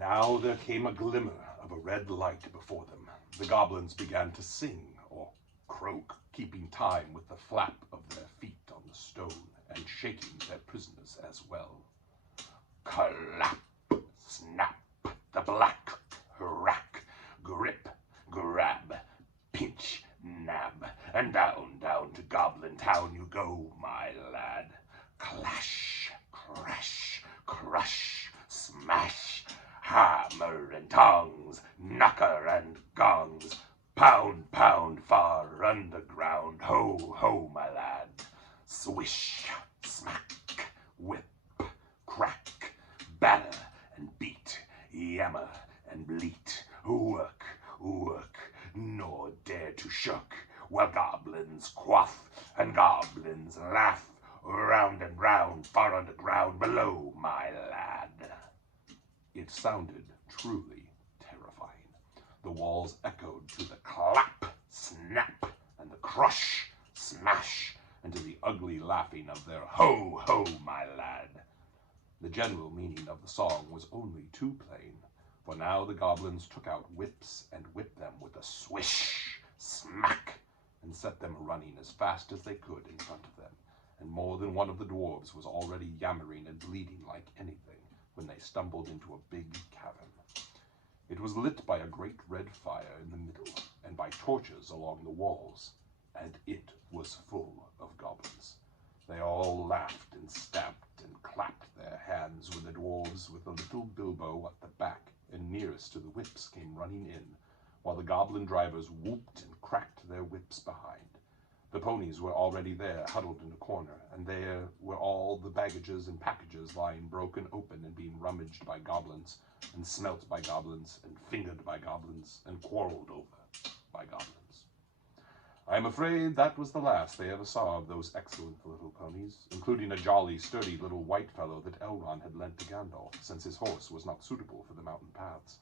Now there came a glimmer of a red light before them. The goblins began to sing or croak, keeping time with the flap of their feet on the stone and shaking their prisoners as well. Clap, snap, the black rack, grip, grab, pinch, nab, and down, down to Goblin Town you go, my lad. Clash, crash, crush, smash, hammer and tongs, knocker and gongs, pound, pound, far underground, ho, ho, my lad. Swish, smack, whip, crack, batter and beat, yammer and bleat, work, work, nor dare to shirk, while goblins quaff and goblins laugh, round and round, far underground, below, my lad. It sounded truly terrifying. The walls echoed to the clap, snap, and the crush, smash, and to the ugly laughing of their ho, ho, my lad. The general meaning of the song was only too plain, for now the goblins took out whips and whipped them with a swish, smack, and set them running as fast as they could in front of them, and more than one of the dwarves was already yammering and bleeding like anything when they stumbled into a big cavern. It was lit by a great red fire in the middle, and by torches along the walls, and it was full of goblins. They all laughed and stamped and clapped their hands when the dwarves with the little Bilbo at the back and nearest to the whips came running in, while the goblin drivers whooped and cracked their whips behind. The ponies were already there, huddled in a corner, and there were all the baggages and packages lying broken open and being rummaged by goblins, and smelt by goblins, and fingered by goblins, and quarreled over by goblins. I am afraid that was the last they ever saw of those excellent little ponies, including a jolly, sturdy little white fellow that Elrond had lent to Gandalf, since his horse was not suitable for the mountain paths.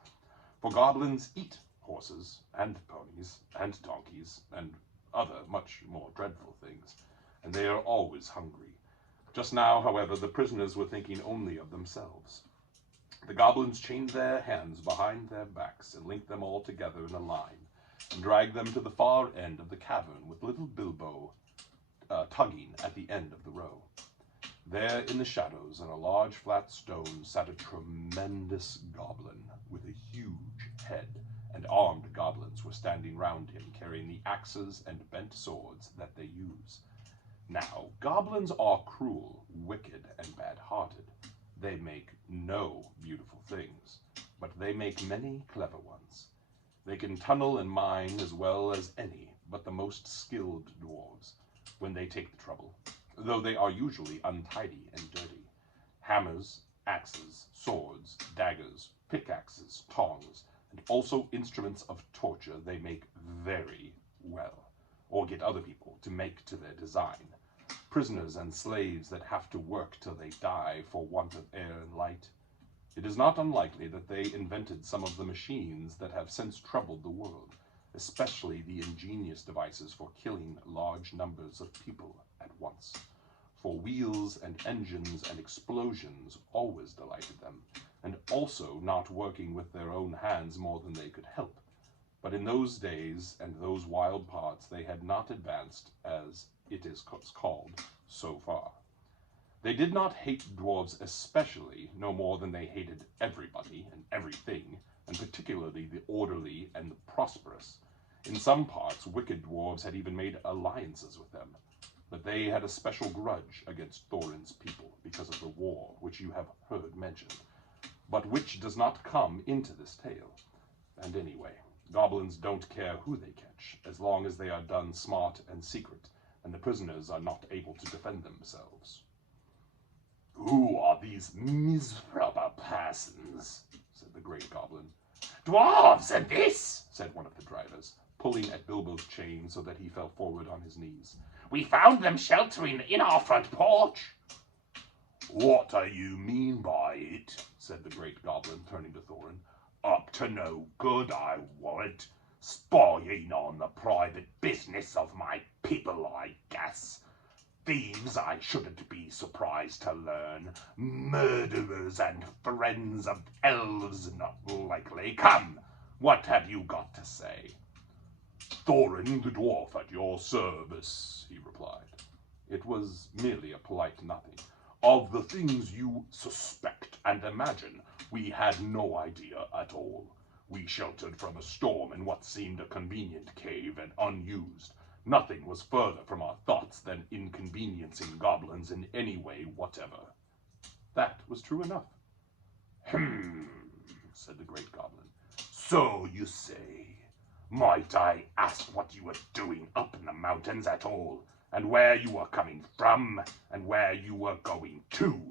For goblins eat horses, and ponies, and donkeys, and other much more dreadful things, and they are always hungry. Just now, however, the prisoners were thinking only of themselves. The goblins chained their hands behind their backs and linked them all together in a line, and dragged them to the far end of the cavern with little Bilbo tugging at the end of the row. There in the shadows on a large flat stone sat a tremendous goblin with a huge head, and armed goblins were standing round him, carrying the axes and bent swords that they use. Now, goblins are cruel, wicked, and bad-hearted. They make no beautiful things, but they make many clever ones. They can tunnel and mine as well as any but the most skilled dwarves, when they take the trouble, though they are usually untidy and dirty. Hammers, axes, swords, daggers, pickaxes, tongs, and also instruments of torture they make very well, or get other people to make to their design. Prisoners and slaves that have to work till they die for want of air and light. It is not unlikely that they invented some of the machines that have since troubled the world, especially the ingenious devices for killing large numbers of people at once. For wheels and engines and explosions always delighted them, and also not working with their own hands more than they could help. But in those days and those wild parts they had not advanced, as it is called, so far. They did not hate dwarves especially, no more than they hated everybody and everything, and particularly the orderly and the prosperous. In some parts, wicked dwarves had even made alliances with them, but they had a special grudge against Thorin's people because of the war which you have heard mentioned, but which does not come into this tale. And anyway, goblins don't care who they catch, as long as they are done smart and secret, and the prisoners are not able to defend themselves. "Who are these miserable persons?" said the great goblin. "Dwarves and this," said one of the drivers, pulling at Bilbo's chain so that he fell forward on his knees. "We found them sheltering in our front porch." "What do you mean by it?" said the great goblin, turning to Thorin. "Up to no good, I warrant. Spying on the private business of my people, I guess. thieves, I shouldn't be surprised to learn. Murderers and friends of elves, not likely. Come, what have you got to say? Thorin the dwarf at your service, he replied. It was merely a polite nothing. Of the things you suspect and imagine, we had no idea at all. We sheltered from a storm in what seemed a convenient cave and unused. Nothing was further from our thoughts than inconveniencing goblins in any way whatever. That was true enough. Said the great goblin. So you say. Might I ask what you were doing up in the mountains at all, and where you were coming from, and where you were going to?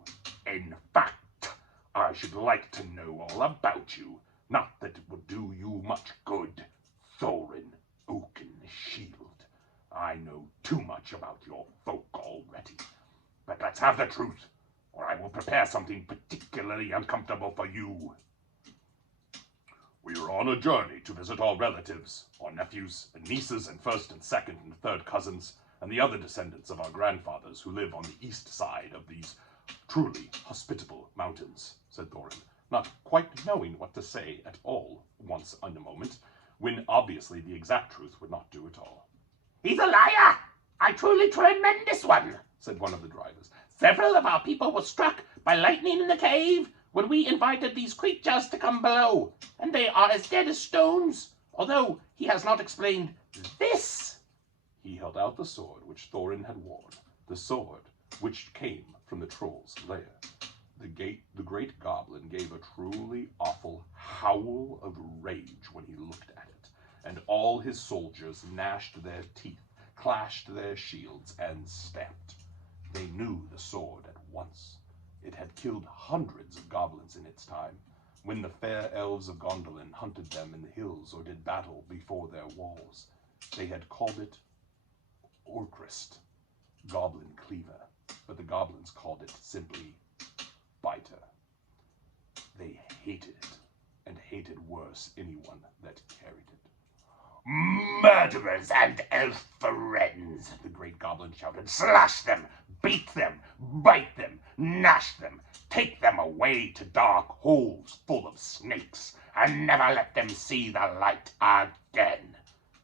In fact, I should like to know all about you. Not that it would do you much good, Thorin Oakenshield. I know too much about your folk already. But let's have the truth, or I will prepare something particularly uncomfortable for you. We were on a journey to visit our relatives, our nephews and nieces and first and second and third cousins, and the other descendants of our grandfathers who live on the east side of these truly hospitable mountains, said Thorin, not quite knowing what to say at all once in a moment, when obviously the exact truth would not do at all. He's a liar! A truly tremendous one, said one of the drivers. Several of our people were struck by lightning in the cave when we invited these creatures to come below, and they are as dead as stones, although he has not explained this. He held out the sword which Thorin had worn, the sword which came from the troll's lair. The great goblin gave a truly awful howl of rage when he looked at it, and all his soldiers gnashed their teeth, clashed their shields, and stamped. They knew the sword at once. It had killed hundreds of goblins in its time, when the fair elves of Gondolin hunted them in the hills or did battle before their walls. They had called it Orcrist, goblin cleaver, but the goblins called it simply biter. They hated it, and hated worse anyone that carried it. Murderers and elf friends, the great goblin shouted. Slash them, beat them, bite them, gnash them, take them away to dark holes full of snakes, and never let them see the light again.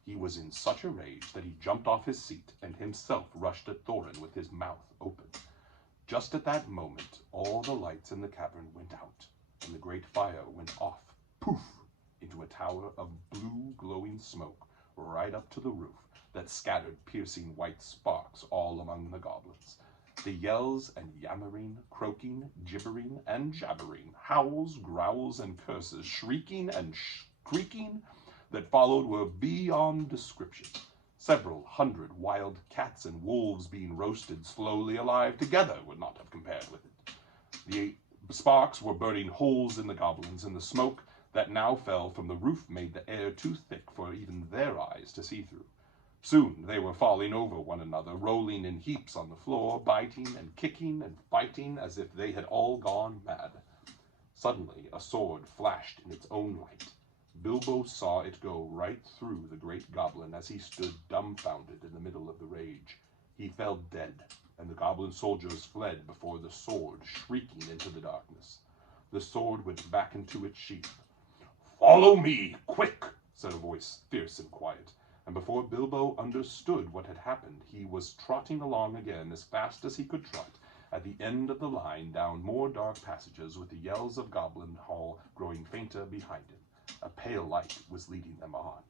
He was in such a rage that he jumped off his seat and himself rushed at Thorin with his mouth open. Just at that moment, all the lights in the cavern went out, and the great fire went off, poof, into a tower of blue glowing smoke right up to the roof that scattered piercing white sparks all among the goblins. The yells and yammering, croaking, gibbering and jabbering, howls, growls and curses, shrieking and squeaking that followed were beyond description. Several hundred wild cats and wolves being roasted slowly alive together would not have compared with it. The sparks were burning holes in the goblins, and the smoke that now fell from the roof made the air too thick for even their eyes to see through. Soon they were falling over one another, rolling in heaps on the floor, biting and kicking and fighting as if they had all gone mad. Suddenly a sword flashed in its own light. Bilbo saw it go right through the great goblin as he stood dumbfounded in the middle of the rage. He fell dead, and the goblin soldiers fled before the sword, shrieking into the darkness. The sword went back into its sheath. Follow me, quick, said a voice, fierce and quiet, and before Bilbo understood what had happened, he was trotting along again as fast as he could trot, at the end of the line down more dark passages with the yells of Goblin Hall growing fainter behind him. A pale light was leading them on.